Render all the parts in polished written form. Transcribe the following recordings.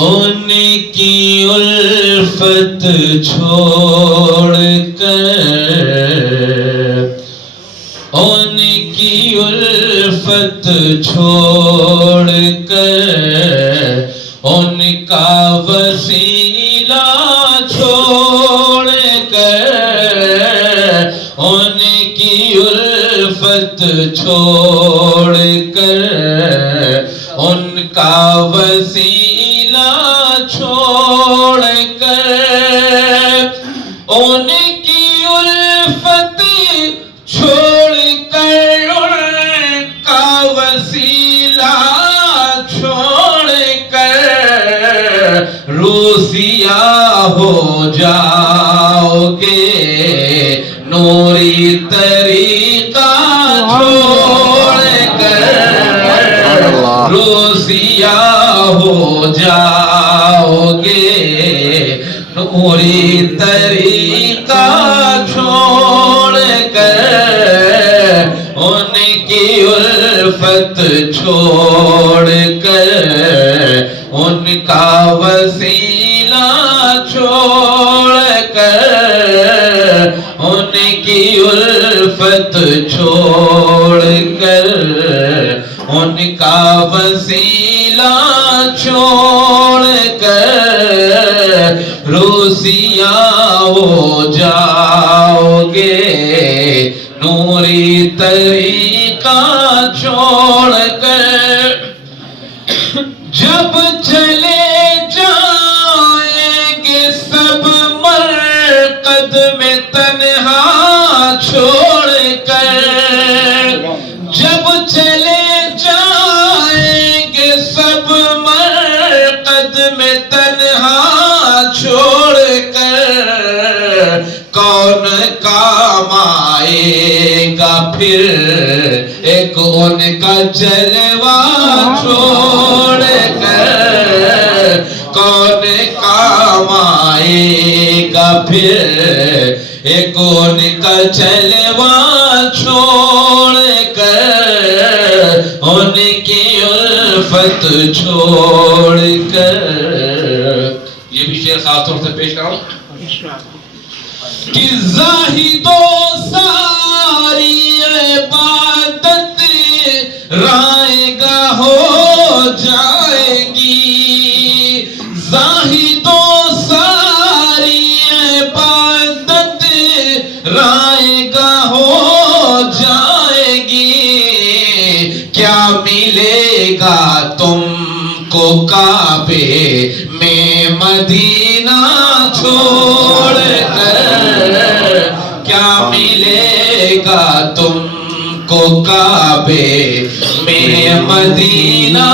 ان کی الفت چھوڑ کر، ان کی الفت چھوڑ کر، ان کا وسیلہ چھوڑ کر، ان کی الفت چھوڑ کر، ان کا وسیلہ چھوڑ کر، ان کی الفت چھوڑ کر، ان کا وسیلہ چھوڑ کر، روسیا ہو جاؤ گے، نوری طریقہ چھوڑ کر، روسیا ہو جاؤ گے، نوری طریقہ چھوڑ کر، ان کی الفت چھوڑ کر، ان کا وسیلہ چھوڑ کر، ان کی الفت چھوڑ کر، ان کا وسیلہ چھوڑ کر، روسیا ہو جاؤ گے، نوری طریقہ چھوڑ کر، جب چلے جائیں گے سب مرقد میں تنہا چھوڑ کر، جب چلے جائیں گے سب مرقد میں تنہا چھوڑ کر، کون کام آئے گا پھر ایک ان کا جلوہ چھوڑ کر، کون کام آئے گا پھر ایک ان کا جلوہ چھوڑ کر، ان کی الفت چھوڑ کر۔ یہ بھی شعر خاص طور سے پیش کر رہا ہوں کہ زاہدوں ساری عبادت رائگاں ہو جائے گی، زاہدوں ساری عبادت رائگاں ہو جائے گی، کیا ملے گا تم کو کعبے میں مدینہ چھوڑ کر، کیا ملے گا تم کو کعبے میں مدینہ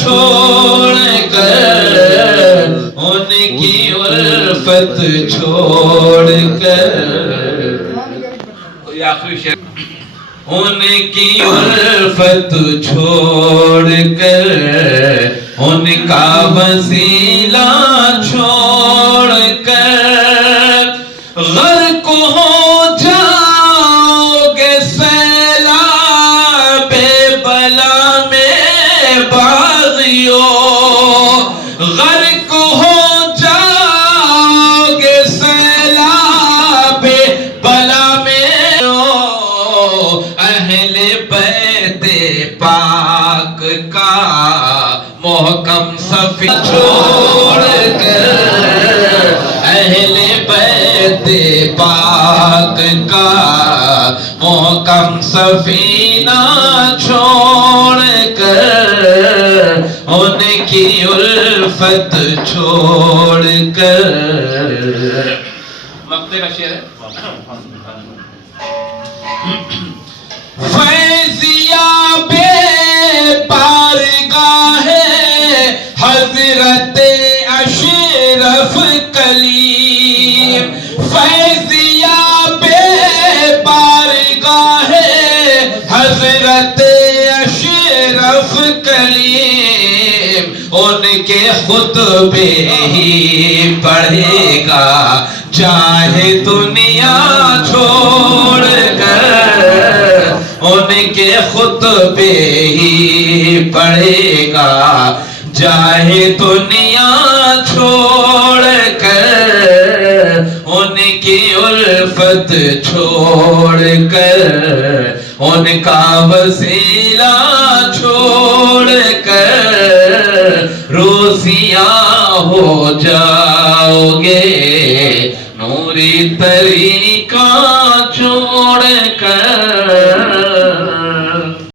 چھوڑ کر، ان کی الفت چھوڑ کر، یہ آخری شعر، ان کی الفت چھوڑ کر، ان کا وسیلہ چھوڑ کر، غرق ہو جاؤ گے سیلاب بلا میں باغیوں، غرق ہو جاؤ گے سیلاب بلا میں، اہل بیت پاک کا محکم صف چھوڑ کر، اہل بیت پاک کا محکم سفینہ چھوڑ کر، ان کی الفت چھوڑ کر۔ مقطع کا شعر ہے، فیضیاب بارگاہ حضرت اشرف کلیم، فیضیاب بارگاہ حضرت اشرف کلیم، ان کے خطبے ہی پڑھے گا چاہے دنیا چھوڑ کر، ان کے خطبے ہی پڑھے گا چاہے دنیا چھوڑ کر ان کی الفت چھوڑ کر ان کا وسیلہ چھوڑ کر روزیاں ہو جاؤ گے نوری طریقہ